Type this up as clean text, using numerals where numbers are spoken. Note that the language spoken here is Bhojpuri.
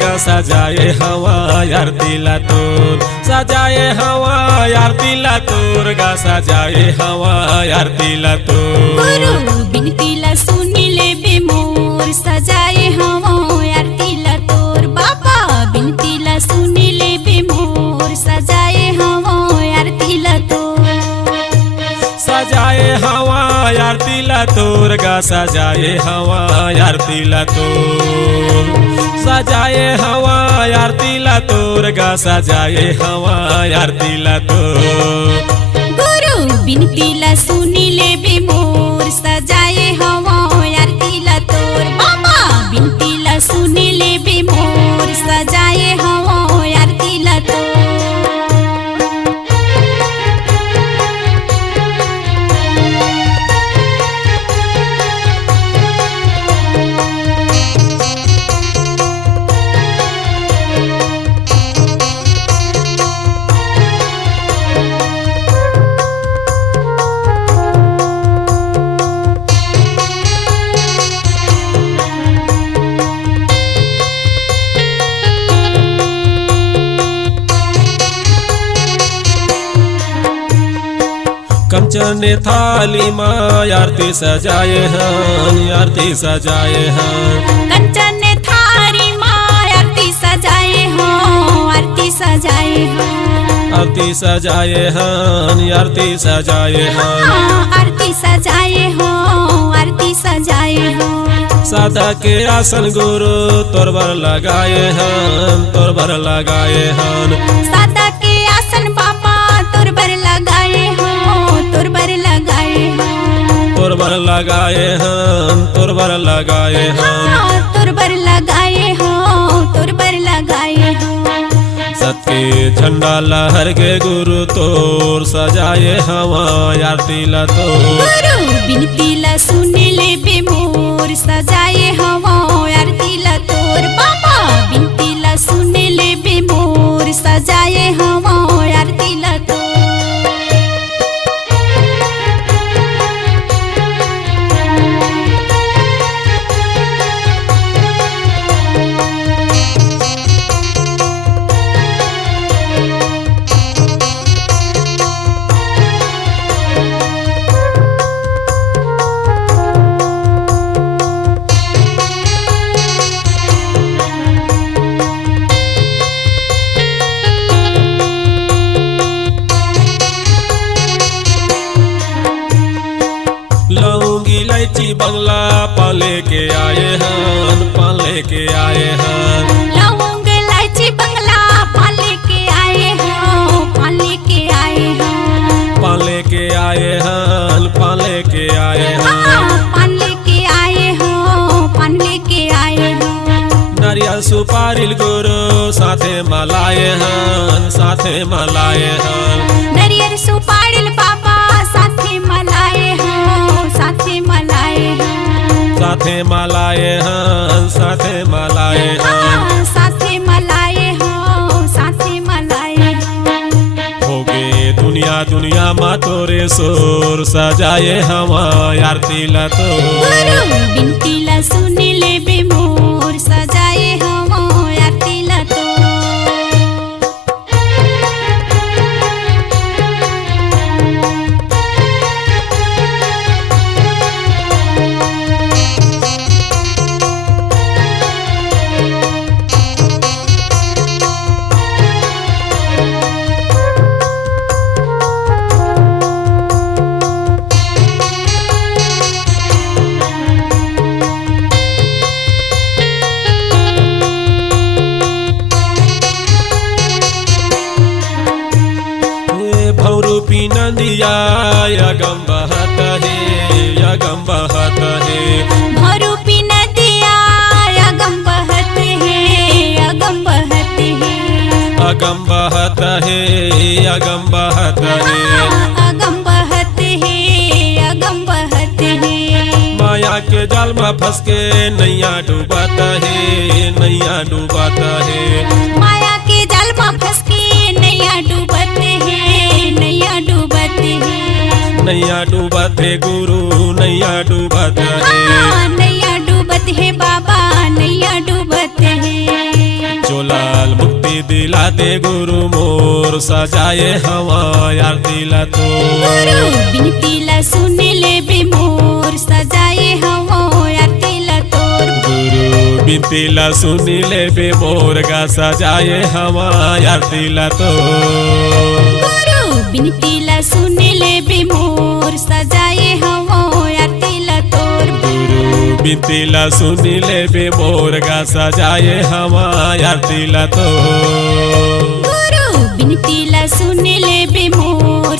गा सजाए हवा आरतीला तोर सजाए हवा आरतीला तोर गा सजाए हवा आरतीला तोर गुरु बिनतीला सुनिले बे मोर सजाए हवा आरतीला तोर बाबा बिनतीला सुनिले बे मोर सजाए हवा आरतीला तोर सजाए हवा आरतीला तोर गा सजाए हवा आरतीला तोर सजाए हवा आरतीला तोर गा सजाए हवा आरतीला तोर गुरु बिनतीला सुनिले बे मोर सजाए हवा आरतीला तोर बाबा बिनतीला सुनिले बे मोर सजाए हवा आरतीला तोर कंचने थाली माँ आरती सजाए हन आरती सजाए हन कंचन थारी माँ आरती सजाए हो आरती सजाए हो आरती सजाए हन आरती सजाए हन आरती सजाए हो आरती सजाए हो सादा के आसन गुरु तोरबर लगाए हन तोरबर लगाए हन सादा के आसन बाबा तोरबर लगाए हो तोरबर लगाए हो तोरबर लगाए हन तोरबर लगाए हन तोरबर लगाए हो तोरबर लगाए हो सत्य झंडा लहर के गुरु तोर सजाए हवा आरतीला तोर गुरु बिनतीला सुनिले बे मोर सजाए हवा आरतीला तोर बाबा बिनतीला सुनिले बे मोर सजाए हवा आरतीला तोर लौंगी इलायची बंगला पाले के आए हन पाले के आए हन लौंग इलायची बंगला पाले के आए हो पाले के आए हो पाले के आए हन पाले के आए हन पाले के आए हो पाले के आए हो नारियल सुपारी गुरु साथे मलाए हन साथे मलाए हन नरियर सुपारिल बाबा साथे मलाए हो साथे मलाए हो साथे मलाए हन साथे मलाए हन साथे मलाए हो साथे मलाए हो होगे दुनिया दुनिया मा तोरे सोर सजाए हवा आरतीला तोर गुरु बिनतीला सुनिले बे मोर सजाए हवा आरतीला तोर भौरूपी नदिया यगम बहत है यगम बहत है भरूपी नदिया अगम बहत है अगम बहत है अगम बहत है अगम बहत है अगम बहत है अगम बहत है माया के जाल में फंस के नैया डूबत है नैया डूबत है माया के जाल में फंस के नैया डूबत है नैया डूबत है नैया डूबत है गुरु नैया डूबत है नैया डूबत है बाबा नैया डूबत है दिला दे गुरु मोर सजाए हवा आरती ला तोर। गुरु बिनतीला सुन ले बे मोर सजाए हवा आरती ला तोर। गुरु बिनतीला सुन ले बे मोर गा सजाए हवा आरती ला तोर। गुरु बिनतीला सुन ले बे मोर सजाए हवा आरती ला तोर। गुरु बिनतीला सुन ले बे मोर गा सजाए हवा आरती ला तोर। गुरु बिनतीला सुन ले बे मोर